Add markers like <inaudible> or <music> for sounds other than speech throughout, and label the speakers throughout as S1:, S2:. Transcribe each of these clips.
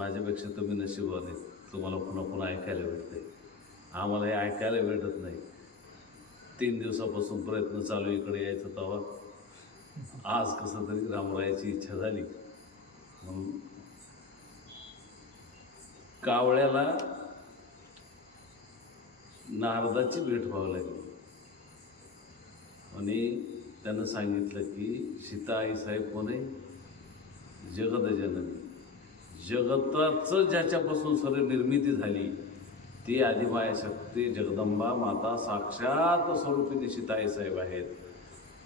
S1: माझ्यापेक्षा तुम्ही नशिबाने तुम्हाला पुन्हा पुन्हा ऐकायला भेटते आम्हाला हे ऐकायला भेटत नाही. तीन दिवसापासून प्रयत्न चालू इकडे यायचं तेव्हा. आज कसं तरी रामरायाची इच्छा झाली. म्हणून कावळ्याला नारदाची भेट व्हावं लागली. आणि त्यानं सांगितलं की सीता आई साहेब कोण आहे जगदजननी जगताचं ज्याच्यापासून सर्व निर्मिती झाली ती आदिमाया शक्ती जगदंबा माता साक्षात स्वरूपी सीताई साहेब आहेत.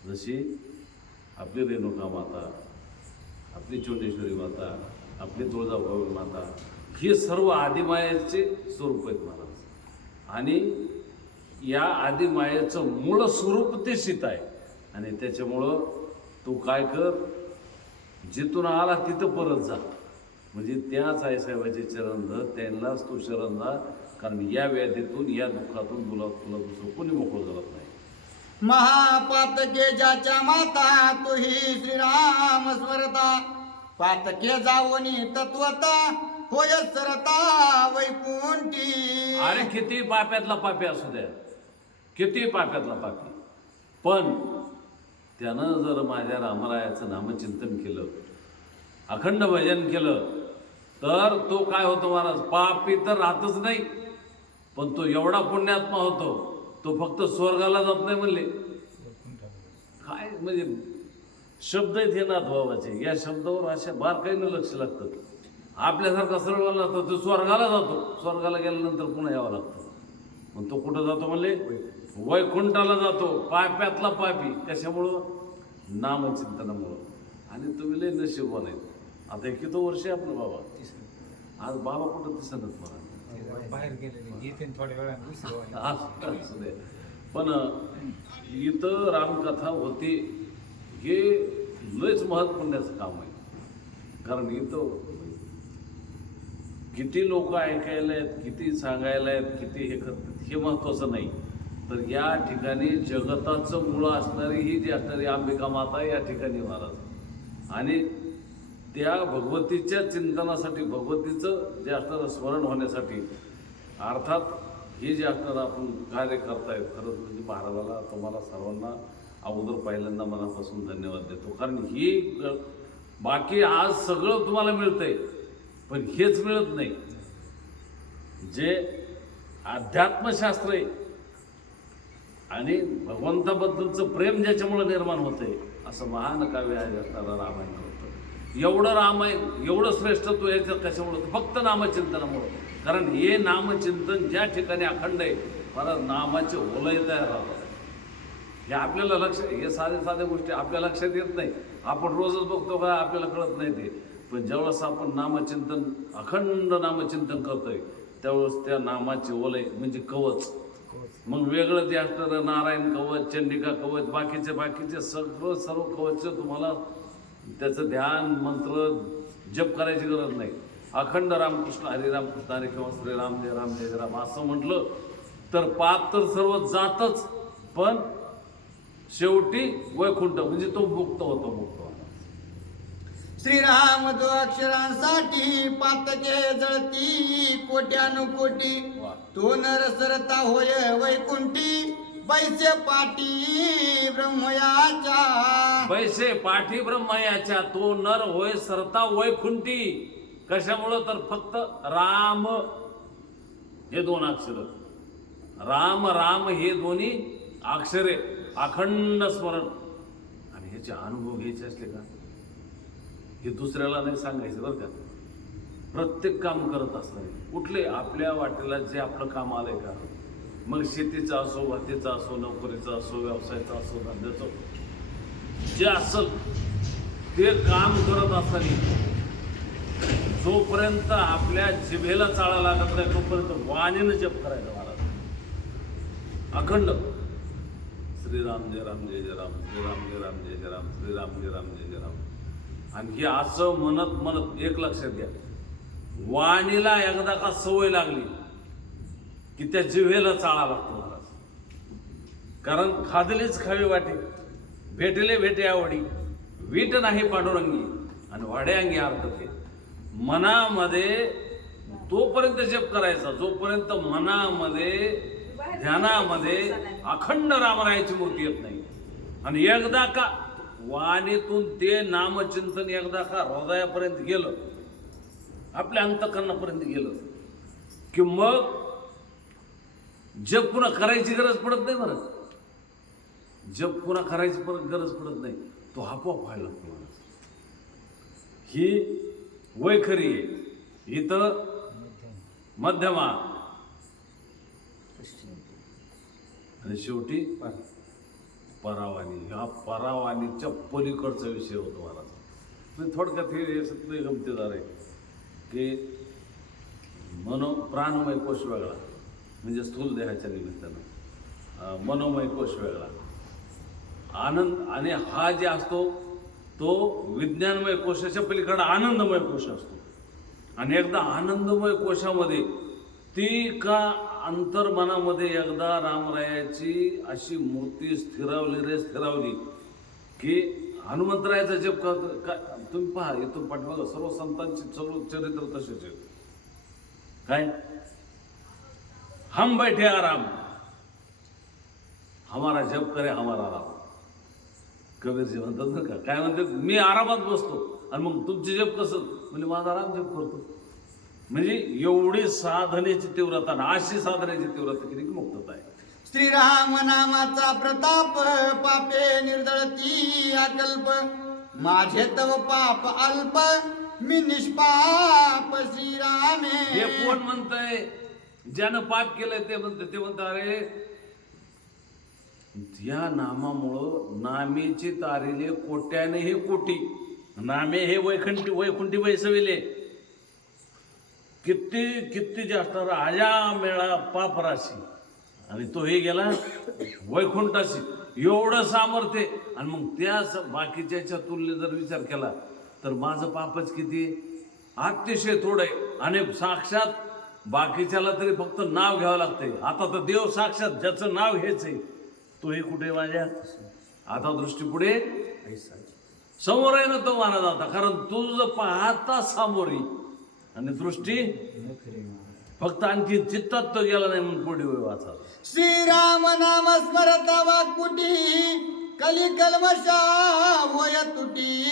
S1: जशी आपली रेणुका माता आपली चोंडेश्वरी माता आपली तुळजाभवानी माता ही सर्व आदिमायाचे स्वरूप आहेत महाराज. आणि या आदिमायेचं मूळ स्वरूप ते सीता आहे आणि त्याच्यामुळं तू काय कर जिथून आला तिथं परत जा. म्हणजे त्याच आईसाहेबाचे चरण धर त्यांनाच तू शरण जा कारण या व्याधीतून या दुःखातून तुला तुला दुसरं कोणी मोकळं करत नाही.
S2: महापातके ज्याच्या माता तुही श्रीराम स्मरता पातके जावनी तत्वता होय सरता वैकुंठी.
S1: अरे किती पाप्यातला पापी असू द्या. किती पाप्यातला पापी. पण त्यानं जर माझ्या रामरायाचं नामचिंतन केलं अखंड भजन केलं तर तो काय होतो महाराज? पापी तर राहतच नाही पण तो एवढा पुण्यात्मा होतो तो फक्त स्वर्गाला जात नाही म्हणले. काय म्हणजे शब्द आहेत हे नाथभावाचे या शब्दावर अशा बारकाईनं लक्ष लागतं. आपल्यासारखा सरळ बोलला तो स्वर्गाला जातो. स्वर्गाला गेल्यानंतर पुन्हा यावं लागतं. मग तो कुठं जातो म्हणले? वैकुंठाला जातो. पाप्यातला पापी. कशामुळं? नामचिंतनामुळं. आणि तुम्ही लय नशीबवान आहेत. आता हे किती वर्ष आहे आपलं बाबा. आज बाबा कुठं दिसतच मला.
S3: बाहेर गेलेले येते थोड्या वेळाने.
S1: पण इथं रामकथा होती. हे लयच महत्त्वपूर्णाचं काम आहे. कारण इथं किती लोक ऐकायला आहेत किती सांगायला आहेत किती हे करतात हे महत्त्वाचं नाही. तर या ठिकाणी जगताचं मुळं असणारी ही जी असणारी अंबिका माता या ठिकाणी महाराज. आणि त्या भगवतीच्या चिंतनासाठी भगवतीचं जे असणारं स्मरण होण्यासाठी अर्थात हे जे असणारं आपण कार्य करतायत खरंच म्हणजे महाराजाला तुम्हाला सर्वांना अगोदर पहिल्यांदा मनापासून धन्यवाद देतो. कारण ही बाकी आज सगळं तुम्हाला मिळतंय पण हेच मिळत नाही. जे अध्यात्मशास्त्र आहे आणि भगवंताबद्दलचं प्रेम ज्याच्यामुळं निर्माण होतंय असं महान काव्य आहे असणारा रामायण. एवढं रामाय एवढं श्रेष्ठ तो याच्यात कशामुळे होतं? फक्त नामचिंतनामुळं. कारण हे नामचिंतन ज्या ठिकाणी अखंड आहे मला नामाचे ओलय तयार राहतात. हे आपल्याला लक्ष हे साध्या साध्या गोष्टी आपल्या लक्षात येत नाही. आपण रोजच बघतो का आपल्याला कळत नाही ते. पण ज्यावेळेस आपण नामचिंतन अखंड नामचिंतन करतोय त्यावेळेस त्या नामाचे ओलय म्हणजे कवच. मग वेगळं जे असणारं नारायण कवच चंडिका कवच बाकीचे बाकीचे सगळं सर्व कवच तुम्हाला त्याचं ध्यान मंत्र जप करायची गरज नाही. अखंड रामकृष्ण हरी रामकृष्ण हरी किंवा श्री राम जय राम जय राम असं म्हटलं तर पाप तर सर्व जातच पण शेवटी वैकुंठ म्हणजे तो मुक्त होतो मुक्त
S2: श्रीराम दो अक्षरांसाठी पातके जळती कोट्यानुकोटी. तो नर सरता होय वैकुंठी. बैसे पाठी ब्रह्मयाच्या.
S1: बैसे पाठी ब्रह्मयाच्या. तो नर होय सरता वैकुंठी कशामुळं तर फक्त राम? हे दोन अक्षर. राम राम हे दोन्ही अक्षरे. अखंड स्मरण. आणि ह्याचे अनुभव घ्यायचे असले का? हे दुसऱ्याला नाही सांगायचं बरं का? प्रत्येक काम करत असताना. कुठले? आपल्या वाटेला जे आपलं काम आलंय का? मग शेतीचा असो भातीचं असो नोकरीचा असो व्यवसायाचा असो धंद्याचं जे असल ते काम करत असताना जोपर्यंत आपल्या जिभेला चाळा लागत नाही तोपर्यंत वाणीनं जप करायचं महाराज अखंड. श्रीराम जय राम जय जय राम श्रीराम जय राम जय जय राम श्रीराम जय राम जय जय राम. आणि हे असं म्हणत म्हणत एक लक्षात घ्या. वाणीला एकदा का सवय लागली की त्या जिव्हेला चाळा लागतो महाराज. कारण खादलीच खावी वाटे भेटले भेटे आवडी वीट नाही पांडुरंगी आणि वाड्यांगी आर्तते मनामध्ये तोपर्यंत जप करायचा जोपर्यंत मनामध्ये ध्यानामध्ये अखंड रामरायाची मूर्ती येत नाही. आणि एकदा का वाणीतून ते नामचिंतन एकदा का हृदयापर्यंत गेलं आपल्या अंतकरणापर्यंत गेलं की मग जप पुन्हा करायची गरज पडत नाही बरं जप पुन्हा करायची परत गरज पडत नाही. तो आपोआप व्हायला लागतो माणूस ही वैखरी आहे. इथं मध्यमा. आणि शेवटी परावानी. हा परावानीच्या पलीकडचा विषय होतो महाराज. म्हणजे थोडक्यात हे सगळे गमतीदार आहे. की मनो प्राणमय कोश वेगळा. म्हणजे स्थूल देहाच्या निमित्तानं. मनोमय कोश वेगळा. आनंद आणि हा जे असतो तो विज्ञानमय कोशाच्या पलीकडे आनंदमय कोश असतो. आणि एकदा आनंदमय कोशामध्ये ती का अंतर्मनामध्ये एकदा रामरायाची अशी मूर्ती स्थिरावली रे स्थिरावली की हनुमंतरायाचा जप करत का तुम्ही पहा इथून पाठवा सर्व संतांची सर्व चरित्र तसेच आहे काय? हम बैठे आराम हमारा जप करे हमारा राम कबीरजी म्हणतात ना का? काय म्हणतात मी आरामात बसतो. आणि मग तुमचे जप कसं? म्हणजे माझा राम जप करतो. म्हणजे एवढी साधनेची तीव्रता आणि अशी साधनेची तीव्रता किती मुक्तता आहे.
S2: श्रीराम नामाचा प्रताप पापे निर्दळती अकल्प. माझे तव पाप अल्प मी निष्पाप श्रीरामे.
S1: हे कोण म्हणतंय? ज्यानं पाप केलंय ते म्हणते ते म्हणतं अरे या नामामुळं नामेची तारेले कोट्याने हे कोटी नामे हे वैखंठी वैकुंठी वैसविले. किती किती जास्त राजा मेळा पापराशी आणि तो हे गेला वैकुंठाशी. एवढं सामर्थ्य. आणि मग त्या बाकीच्या बाकीच्याच्या तुलनेत जर विचार केला तर माझं पापच किती? अतिशय थोडं आहे. आणि साक्षात बाकीच्याला तरी फक्त नाव घ्यावं लागतंय. आता तर देव साक्षात ज्याचं नाव हेच आहे. तो हे कुठे माझ्या? आता दृष्टी पुढे. समोर आहे ना तो माना जाता कारण तुझं पाहता सामोरी आणि दृष्टी फक्त आणखी चित्तात तो गेला नाही म्हणून पुढे वाचा
S2: श्रीराम नाम स्मरत वाकुटी कली कलमशा होय तुटी.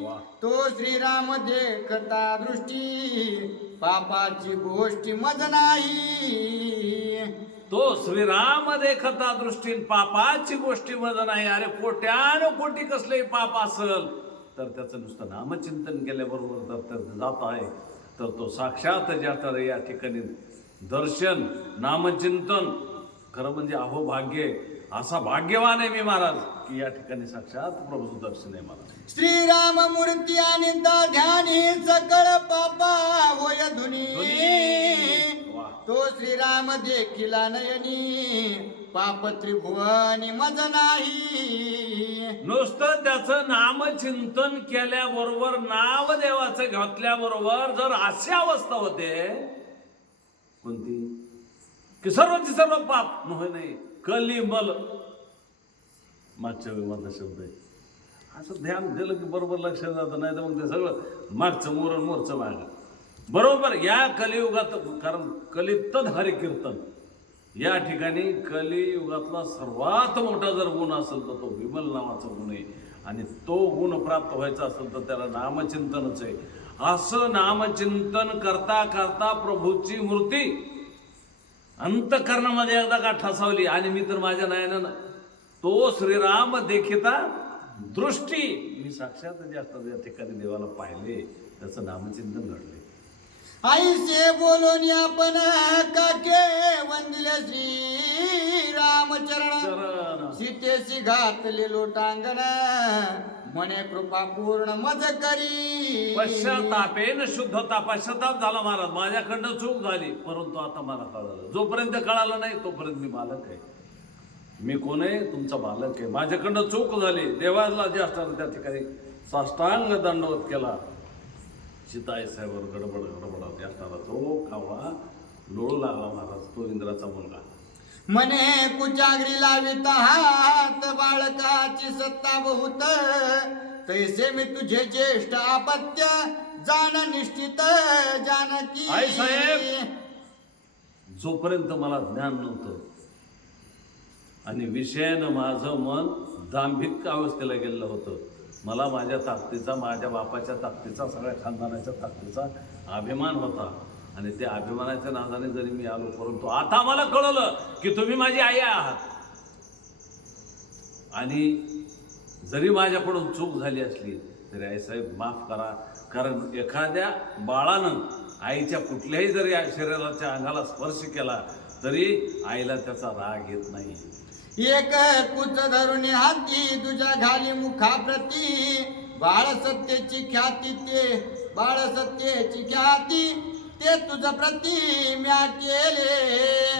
S1: वा.
S2: तो श्रीराम देखता दृष्टी पापाची गोष्टी मज नाही.
S1: तो श्रीराम देखता दृष्टीन पापाची गोष्टी मज नाही. अरे कोट्यान कोटी कसले पाप असल? तर त्याचं नुसतं नामचिंतन केल्याबरोबर जर तर जात आहे तर तो साक्षात ज्या तर या ठिकाणी दर्शन नामचिंतन खरं म्हणजे अहो भाग्य असा भाग्यवान आहे मी महाराज की या ठिकाणी साक्षात प्रभूचं दर्शन आहे मला
S2: श्रीराम मूर्ती आणि ध्यानी सकळ पापा होय धुनी. तो श्रीराम देखिला नयनी पाप त्रिभुवनी मज नाही.
S1: नुसतं त्याचं नामचिंतन केल्याबरोबर नाव देवाचं घातल्याबरोबर जर अशी अवस्था होते कोणती? की सर्वची सर्व पाप नाही. कलिमल. मागच्या वेळी माझा शब्द आहे. असं ध्यान दिलं की बरोबर लक्षात जातं नाही तर मग ते सगळं मागचं मोरण मोरचं माग. बरोबर या कलियुगात कारण कलितद हरि कीर्तन. या ठिकाणी कलियुगातला सर्वात मोठा जर गुण असेल तर तो विमल नावाचा गुण आहे. आणि तो गुण प्राप्त व्हायचा असेल तर त्याला नामचिंतनच आहे. असं नामचिंतन करता करता प्रभूची मूर्ती अंतकरणामध्ये एकदा का ठसावली आणि मी तर माझ्या नयनानं तो श्रीराम देखिता दृष्टी. मी साक्षात जे असतात या ठिकाणी देवाला पाहिले त्याचं नामचिंतन घडले.
S2: आईसे बोलून आपण काके वंदिले श्री रामचरण
S1: चरण.
S2: सीतेशी घातले लोटांगण. मने कृपा पूर्ण मज करी.
S1: पश्चातापेन शुद्धता पश्चाताप झाला महाराज. माझ्याकडनं चूक झाली परंतु आता मला कळालं. जोपर्यंत कळालं नाही तोपर्यंत मी बालक आहे. मी कोण आहे? तुमचा बालक आहे. माझ्याकडनं चूक झाली. देवाला जे असतात त्या ठिकाणी साष्टांग दंडवत केला. सीताई साहेब गडबड गडबड असणारा तो कावळा लोळू लागला महाराज. तो इंद्राचा मुलगा.
S2: मने कुचागरी लावित हात बाळकाची सत्ता बहुत. तैसे मी तुझे ज्येष्ठ आपत्य जाण निश्चित जानकी.
S1: आई साहेब. जोपर्यंत मला ज्ञान नव्हतं आणि विषयानं माझं मन दांभिक अवस्थेला गेलेलं होतं मला माझ्या ताकदीचा माझ्या बापाच्या ताकदीचा सगळ्या खानदानाच्या ताकदीचा अभिमान होता. आणि त्या अभिमानाच्या नादाने जरी मी आलो परंतु आता मला कळलं की तुम्ही माझी आई आहात. आणि जरी माझ्याकडून चूक झाली असली तरी आईसाहेब माफ करा. कारण एखाद्या बाळानं आईच्या कुठल्याही जरी शरीराच्या अंगाला स्पर्श केला तरी आईला त्याचा राग येत नाही.
S2: एक कुच धरून हाती तुझ्या घाली मुखाप्रती. बाळ सत्तेची ख्याती ते बाळ सत्तेची ख्याती. ते तुझ प्रती म्या केले.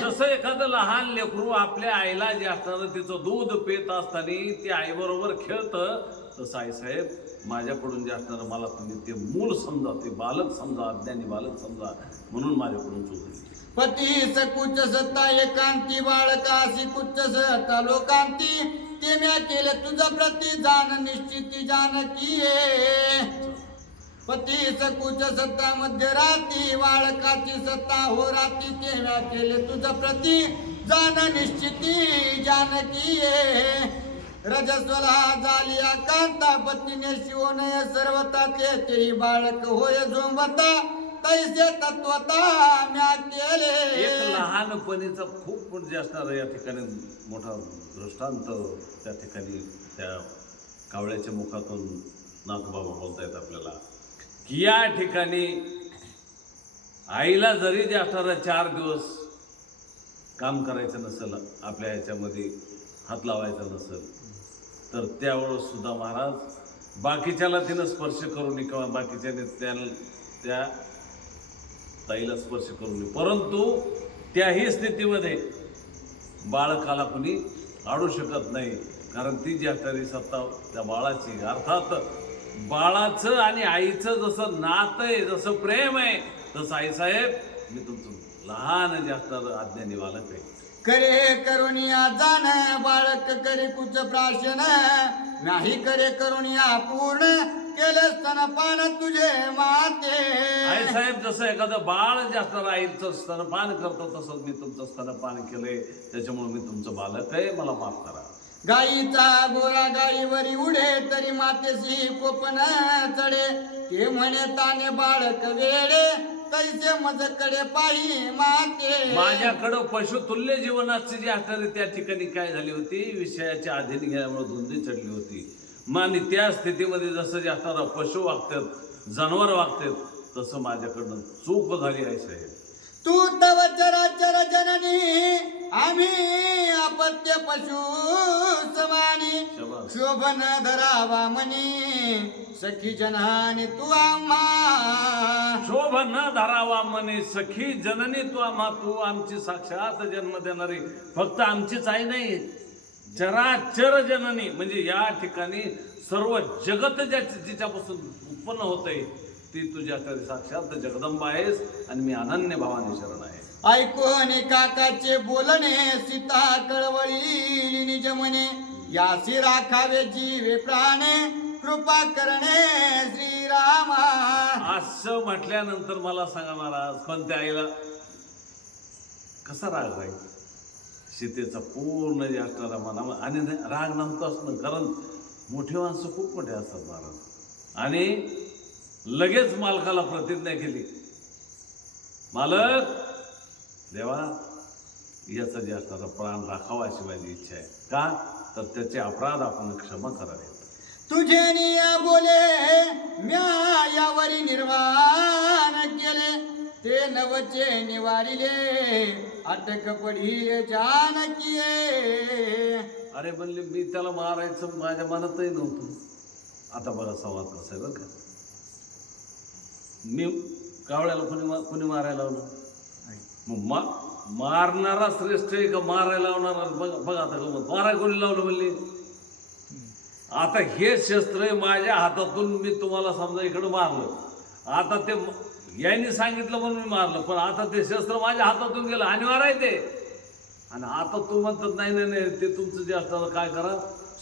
S1: जसं एखादं लहान लेकरू आपल्या आईला जे असताना तिचं दूध पेत असताना ते आईबरोबर खेळतं तसं आईसाहेब माझ्याकडून जे असणारं मला तुम्ही ते मूल समजा ते बालक समजा अज्ञानी बालक समजा म्हणून माझ्याकडून चूक झाली.
S2: पतीस कुच सत्ता एकांती बाळकासी कुच सत्ता लोकांती ते म्या केले तुझ प्रती जाण निश्चिती जानकी पती कुच सत्ता मध्यराती बाळकाची सत्ता हो राती तेव्हा केले तुझ प्रती? जाण निश्चिती जानकी रजस्वला झाली कांता पत्नीने शिवनय सर्वता ते बाळक होय झोंबता तैसे तत्वता म्या केले.
S1: लहानपणीचा खूप म्हणजे असणार या ठिकाणी मोठा दृष्टांत त्या ठिकाणी त्या कावळ्याच्या मुखातून नाथबाबा बोलतायत आपल्याला. की या ठिकाणी आईला जरी जे असणारा चार दिवस काम करायचं नसेल आपल्या ह्याच्यामध्ये हात लावायचा नसेल तर त्यावेळेस सुद्धा महाराज बाकीच्याला तिनं स्पर्श करू नये किंवा बाकीच्याने त्या त्या ताईला स्पर्श करू नये. परंतु त्याही स्थितीमध्ये बाळकाला कुणी आडू शकत नाही कारण ती जी असणारी सत्ता त्या बाळाची अर्थात बाळाचं आणि आईचं जसं नातं आहे जसं प्रेम आहे तसं आईसाहेब मी तुमचं लहान जे असणारं अज्ञानी बालक आहे.
S2: करे करुणिया जाण बाळक करे कुच प्राशन. नाही करे करुणिया पूर्ण केले स्तनपान तुझे माते.
S1: आई साहेब जसं एखादं बाळ जे असणारं आईचं स्तनपान करतो तसंच मी तुमचं स्तनपान केलंय त्याच्यामुळे मी तुमचं बालक आहे मला माफ करा.
S2: गाईचा गोरा गाईवरी उडे तरी मातेशी कोपन चढे. ते म्हणे ताने बाळक वेडे तैसे मजकडे पाही माते.
S1: माझ्याकडं पशुतुल्य जीवनाची जी असणारी त्या ठिकाणी काय झाली होती विषयाच्या अधीन गेल्यामुळे धुंदी चढली होती. आणि त्या स्थितीमध्ये जसं जे असणारं पशु वागतात जनावर वागतात तसं माझ्याकडनं चूक झाली आहे साहेब.
S2: तू तव चराचर जननी आम्ही अपत्य पशु समानी
S1: शाबास.
S2: शोभन धरावा मनी. सखी जनहानी तू आम्हा.
S1: शोभ न धरावा म्हणे सखी जननी तू आम्हा. तू आमची साक्षात जन्म देणारी. फक्त आमचीच आई नाही चराचर जननी. म्हणजे या ठिकाणी सर्व जगत ज्या जिच्यापासून उत्पन्न होतंय ती तुझ्या तरी साक्षात जगदंबा आहेस आणि मी अनन्य भावाने शरण आहे.
S2: ऐकून काकाचे बोलणे सीता कळवळी निज म्हणे यासी राखावे जीवे प्राणे कृपा करणे श्रीरामा.
S1: असं म्हटल्यानंतर मला सांगा महाराज कोणत्या आईला? कसा राग राहील? सीतेचा पूर्ण जे असणारा मना आणि राग नव्हताच ना कारण मोठी माणसं खूप मोठे असतात महाराज. आणि लगेच मालकाला प्रतिज्ञा केली. मालक देवा याचा जे असणारा प्राण राखावा अशी माझी इच्छा आहे. का? तर त्याचे अपराध आपण क्षमा करावे.
S2: तुझे निया बोले म्या यावरी निर्वाण केले. ते नवचे निवारिले अटक पडी जानकीये.
S1: अरे म्हणले मी त्याला मारायचं माझ्या मनातही नव्हतं. आता बघा संवाद कसा आहे बरं का? मी कावळ्याला कोणी मा कोणी मारायला लावलं? मग मा मारणारा श्रेष्ठ आहे का? मारायला लावणारा बघा बघा आता गमत. मारा कोणी लावलं म्हणले? आता हे शस्त्र आहे माझ्या हातातून मी तुम्हाला समजा इकडं मारलं. आता ते यांनी सांगितलं म्हणून मी मारलं पण आता ते शस्त्र माझ्या हातातून गेलं. आणि मारायचे आणि आता तू म्हणतात नाही नाही नाही ते तुमचं जे असतं काय करा?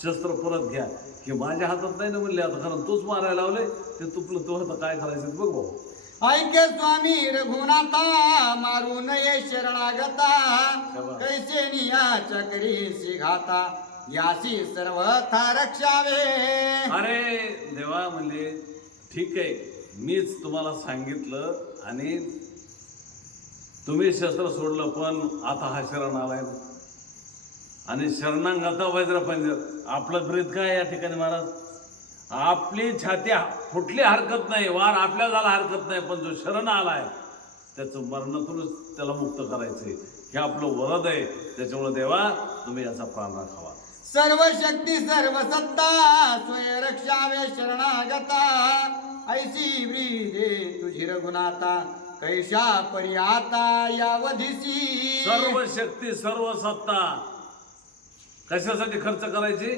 S1: शस्त्र परत घ्या. हे माझ्या हातात नाही ना म्हणले आता कारण तूच मारायला लावले ते तुपलं तू आता काय करायचं बघ भाऊ.
S2: ऐके स्वामी रघुनाथा मारू नये शरणागता. कैसे निया चक्री घाता यासी सर्व रक्षावे.
S1: अरे देवा म्हणजे ठीक आहे. मीच तुम्हाला सांगितलं आणि तुम्ही शस्त्र सोडलं पण आता हा शरण आलाय. आणि शरणांगता वज्र पंजर आपलं ब्रीत काय या ठिकाणी महाराज? आपली छाती कुठली हरकत नाही वार आपल्या झाला हरकत नाही पण जो शरण आलाय त्याचं मरणातूनच त्याला मुक्त करायचंय. हे आपलं वरद आहे त्याच्यामुळे देवा तुम्ही याचा प्राण राखावा.
S2: सर्व शक्ती सर्व सत्ता स्वय रक्षावे शरणागता. ऐसी ब्रीदे तुझी रघुनाथा कैशा पर्याता यावधिसी.
S1: सर्व शक्ती सर्व सत्ता. कशासाठी खर्च करायची?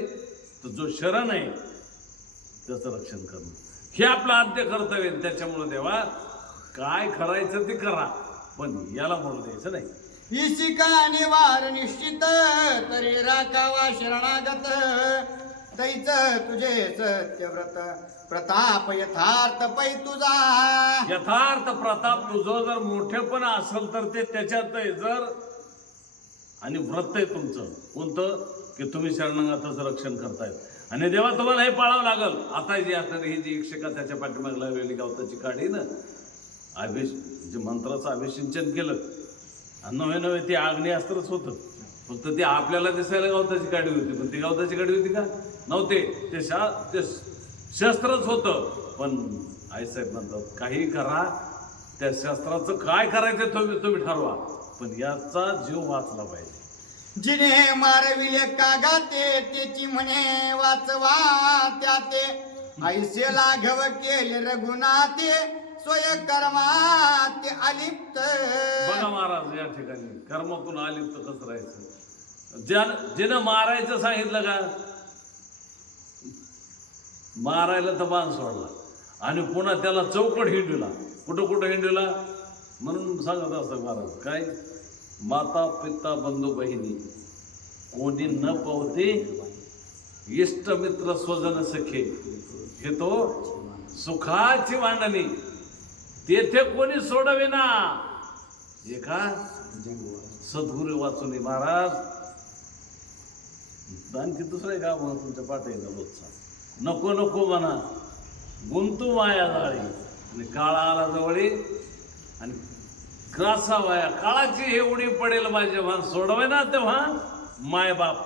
S1: तर जो शरण आहे त्याचं रक्षण करणं. हे आपलं आद्य कर्तव्य आहे. त्याच्यामुळे देवा काय करायचं ते करा. पण याला म्हणू द्यायचं नाही.
S2: ईशिका निवार निश्चित तरी राखावा शरणागत. तैच तुझे सत्यव्रत प्रताप यथार्थ पै तुझा.
S1: यथार्थ प्रताप तुझं जर मोठेपण असेल तर ते त्याच्यात आहे जर. आणि व्रत आहे तुमचं. कोणतं? की तुम्ही शरणागताचं रक्षण करतायत. आणि देवा तुम्हाला हे पाळावं लागल. आता जी असणार ही जी इक्षका त्याच्या पाठीमाग लावलेली गावताची काढी ना अभिष जे मंत्राचं अभिषिंचन केलं. आणि नवे नव्हे ते आग्नेयास्त्रच होतं. फक्त ते आपल्याला दिसायला गावताची काढी होती पण ती गावताची काढी होती का? नव्हते. ते शा ते शस्त्रच होतं. पण आईसाहेब म्हणतात काही करा त्या शस्त्राचं काय करायचं तुम्ही तुम्ही ठरवा. पण याचा जीव वाचला पाहिजे.
S2: जिने मारविले कागाते त्याची म्हणे वाचवा त्या ते ऐसे लाघव केले रघुनाथे स्वय कर्माते अलिप्त.
S1: बघा महाराज या ठिकाणी कर्मातून अलिप्त कसं राहायचं. ज्या जिनं मारायचं सांगितलं का? मारायला तर बाण सोडला. आणि पुन्हा त्याला चौकट हिंडूला कुठं कुठं हिंडूला म्हणून सांगत असतं महाराज काय? माता पिता बंधू बहिणी कोणी न पावते इष्ट मित्र स्वजन सखे हे तो सुखाची मांडणी. तेथे कोणी सोडविना एका सद्गुरू वाचून महाराज आणखी दुसरं आहे का म्हणा तुमच्या पाठीचा रोजचा. नको नको म्हणा. गुंतू माया जाळी. आणि काळा आला जवळी आणि ग्रासा वाया काळाची हे उडी पडेल माझ्या भान. सोडवे ना तेव्हा माय बाप.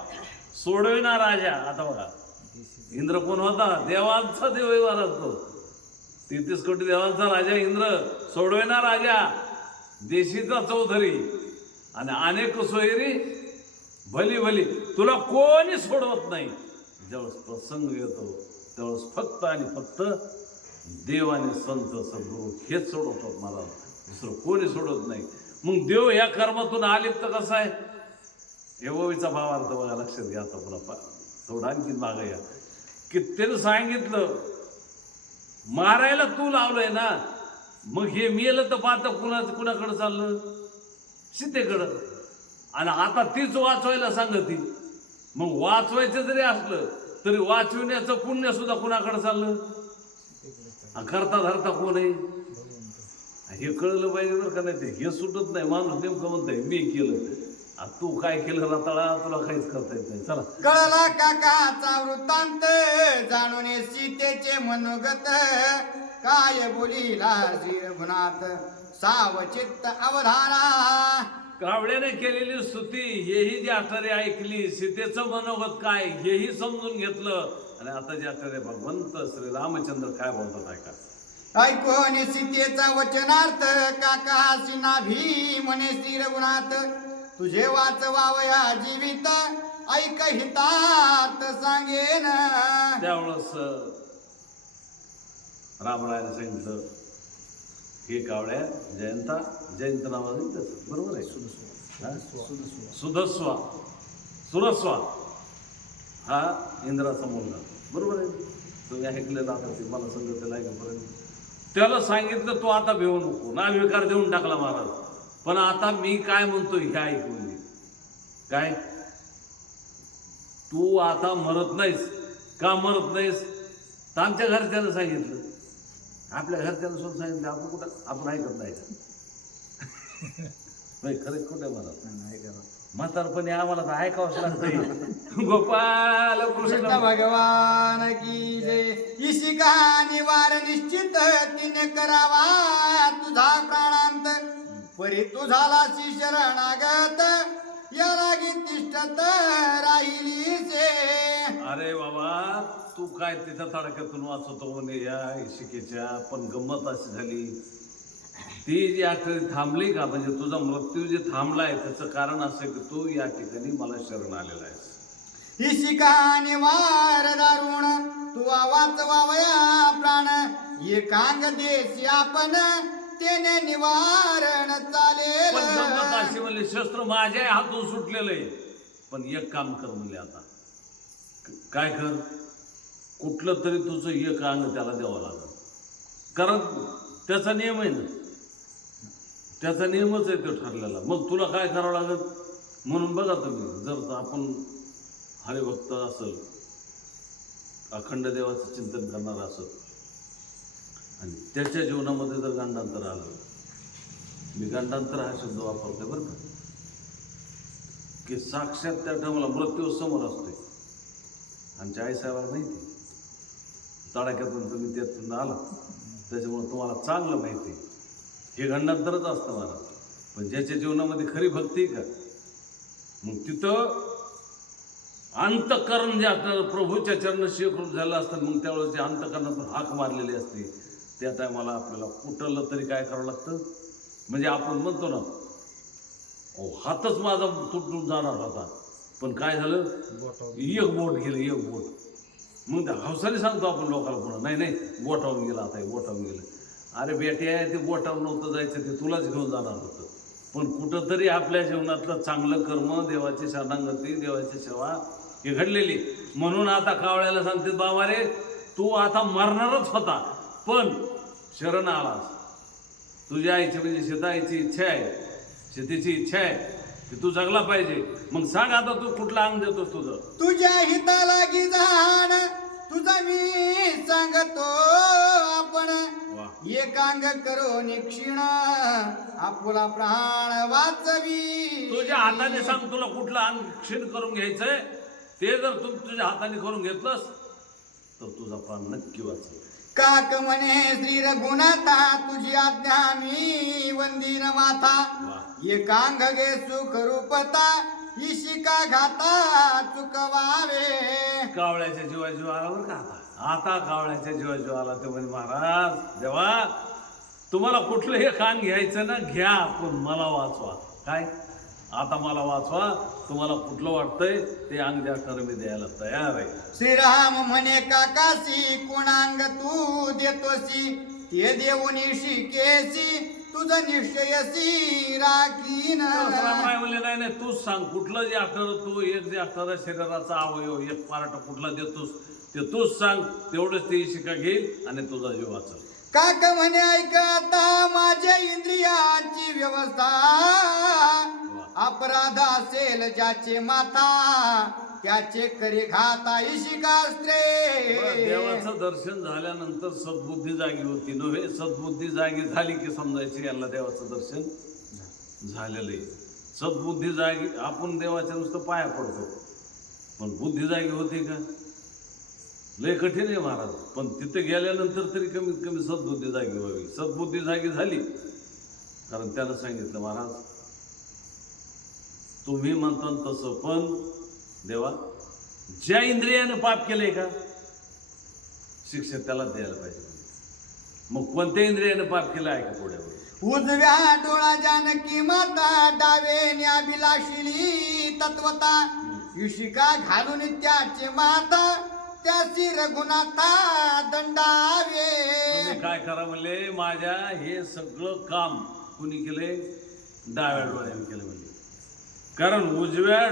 S1: सोडवे ना राजा. आता बघा. इंद्र कोण होता? देवांचा देववार असतो तेहतीस कोटी देवांचा राजा इंद्र. सोडवेना राजा. देशीचा चौधरी. आणि अनेक सोयरी भली भली. तुला कोणी सोडवत नाही. ज्यावेळेस प्रसंग येतो त्यावेळेस फक्त आणि फक्त देव आणि संत सद्गुरू हेच सोडवतात मला दुसरं कोणी सोडत नाही. मग देव या कर्मातून आलिप्त कसा आहे? हे ओवीचा भावार्थ बघा लक्षात घ्या आता पुन्हा पा- थोडं आणखी मागं या. की त्यानं सांगितलं मारायला तू लावलंय ना मग हे मेलं तर पाहतं कुणा कुणाकडं चाललं? सीतेकडं. आणि आता तीच वाचवायला सांगती. मग वाचवायचं जरी असलं तरी वाचविण्याचं पुण्य सुद्धा कुणाकडे चाललं? करता धरता कोण आहे? हे कळलं पाहिजे बरं का नाही ते? हे सुटत नाही. माणूस नेमकं म्हणतंय मी केलं. आ, तू काय केलं रताळा तुला काहीच करता येत नाही. चला.
S2: कळला काकाचा वृत्तांत जाणून सीतेचे मनोगत. काय बोलीला श्री रघुनाथ सावचित्त अवधाना
S1: कावड्याने केलेली स्तुती हेही जी आचार्य ऐकली सीतेचं मनोगत काय हेही समजून घेतलं. आणि आता जे आचार्य भगवंत श्री रामचंद्र काय बोलतात ऐका.
S2: ऐकून सीतेचा वचनार्थ काका नाभी म्हणे श्री रघुनाथ तुझे वाचवावया जीवित ऐक हितार्थ सांगेन.
S1: त्यावेळेस रामरायाने सांगितलं हे कावड्या जयंता जयंत नावाने त्याचं बरोबर आहे? सुधस्वा सुरस्वा. हा इंद्राचा मुलगा. बरोबर आहे? तुम्ही ऐकलेलं आता ते मला सांगितलं ऐकापर्यंत त्याला सांगितलं तू आता भेऊ नको. ना विकार देऊन टाकला महाराज. पण आता मी काय म्हणतो हे ऐकून घे. काय? तू आता मरत नाहीस. का मरत नाहीस? तर आमच्या घरच्यानं सांगितलं. आपल्या घरच्यानं सुद्धा सांगितलं. आपण कुठं आपण ऐकत नाही <laughs> नाही खरंच कुठं मला
S3: नाही करा
S1: म्हातारपणी आम्हाला तर ऐकावंच लागतं <laughs> गोपाल
S2: कृष्ण. भगवान की जय. इशिका निवार निश्चित तिने करावा. तुझा प्राणांत परी तू झालाशी शरणागत. या लागी तिष्ठत राहिली से.
S1: अरे बाबा तू काय तिथं तडक्यातून वाचवतो म्हणे या शिकेच्या पण गंमत अशी झाली. ती जी आठवणी थांबली का? म्हणजे तुझा मृत्यू जे थांबलाय त्याचं कारण असं की तू या ठिकाणी मला शरण आलेला आहेस.
S2: इशिका निवार दारुण तू वाचवावया प्राण. एकांग देशी आपण तेने निवारण चालेल.
S1: पण अशी म्हणली शस्त्र माझ्या हातून सुटलेलं आहे. पण एक काम कर म्हणले आता. काय कर? कुठलं तरी तुझं एक अंग त्याला द्यावं लागेल. कारण त्याचा नियम आहे ना त्याचा नियमच आहे तो ठरलेला. मग तुला काय करावं लागेल? म्हणून बघा तुम्ही जर आपण हरिभक्त असेल अखंड देवाचं चिंतन करणार असत आणि त्याच्या जीवनामध्ये जर गांडांतर आलं मी गांडांतर हा शब्द वापरतोय बरं का? की साक्षात त्या टायमाला मृत्यू समोर असतोय. आमच्या आईसाहेबाला माहिती तडाख्यातून तुम्ही त्यातून आला त्याच्यामुळे तुम्हाला चांगलं माहिती आहे. हे गंडांतरच असतं मला. पण ज्याच्या जीवनामध्ये खरी भक्ती आहे का? मग तिथं अंतकरण जे आपल्याला प्रभूच्या चरण शिवकृत झालं असतं मग त्यावेळेस जे अंतकरणातून हाक मारलेली असते त्या टायमाला आपल्याला कुठलं तरी काय करावं लागतं? म्हणजे आपण म्हणतो ना अहो हातच माझा तुटून जाणार होता. पण काय झालं? एक बोट गेलं एक बोट. मग त्या हौसाने सांगतो आपण लोकांना पुन्हा नाही नाही बोटावून गेला आता बोटावून गेलं. अरे बेटे आहे ते बोटावर नव्हतं जायचं ते तुलाच घेऊन जाणार होतं. पण कुठंतरी आपल्या जीवनातलं चांगलं कर्म देवाची शरणागती देवाची सेवा हे घडलेली. म्हणून आता कावळ्याला सांगते बाबा रे तू आता मरणारच होता. पण शरण आलास. तुझ्या आईची म्हणजे शेताईची इच्छा आहे. शेतीची इच्छा आहे की तू जगला पाहिजे. मग सांग आता तू कुठला अंग देतोस तुझं?
S2: तुझ्या हिताला की जाण तुझा मी सांगतो आपण. एकांग करो निक्षिण आपुला प्राण वाचवी.
S1: तुझ्या हाताने सांग तुला कुठलं अंग क्षीण करून घ्यायचंय? ते जर तू तुझ्या हाताने करून घेतलंस तर तुझा प्राण नक्की वाचेल.
S2: काक म्हणे श्री रघुनाथा तुझी आज्ञा मी वंदीन माथा. एकांग घे सुख रूपता इशिका घाता चुकवावे.
S1: कावळ्याच्या जीवा जीव आला बरं का आता कावळ्याच्या जीवा जीव आला ते म्हणे महाराज देवा तुम्हाला कुठलं हे कान घ्यायचं ना घ्या पण मला वाचवा. काय? आता मला वाचवा तुम्हाला कुठलं वाटतंय ते अंग असणारं मी द्यायला तयार आहे.
S2: श्रीराम म्हणे काकासी कुणांग तू देतोसी? ते देऊन शिकेसी तुझं निश्चयसी राखीन.
S1: रामराय म्हणले नाही नाही तूच सांग कुठलं जे असणार तू एक जे असणारा शरीराचा अवयव एक पार्ट कुठला देतोस? ते तूच सांग तेवढंच ते शिका घेईल आणि तुझा जीव वाचल.
S2: काक म्हणे ऐक आता माझ्या इंद्रियाची व्यवस्था. अपराध असेल ज्याचे माथा त्याचे करी घाता
S1: बरं,
S2: इशिकास्त्रे
S1: देवाचं दर्शन झाल्यानंतर सद्बुद्धी जागी होती. नव्हे सद्बुद्धी जागी झाली की समजायची यांना देवाचं दर्शन झालेलं आहे. सद्बुद्धी जागी आपण देवाच्या नुसतं पाया पडतो. पण बुद्धी जागी होती का? लय कठीण आहे महाराज. पण तिथे गेल्यानंतर तरी कमीत कमी सद्बुद्धी जागी व्हावी. सद्बुद्धी जागी झाली कारण त्यानं सांगितलं महाराज तुम्ही म्हणता तसं पण देवा ज्या इंद्रियाने पाप केलंय का शिक्षा त्याला द्यायला पाहिजे. मग कोणत्या इंद्रियाने पाप केलं आहे का पुढे
S2: उजव्या डोळा जानकी माता डावे न्याभिलाशिली तत्वता. युशिका घालून त्याचे माता त्याची रघुनाथा दंडावे.
S1: तुम्ही काय करा म्हणले माझ्या हे सगळं काम कुणी केलंय डाव्या डोळ्याने केलं म्हणजे कारण उजव्या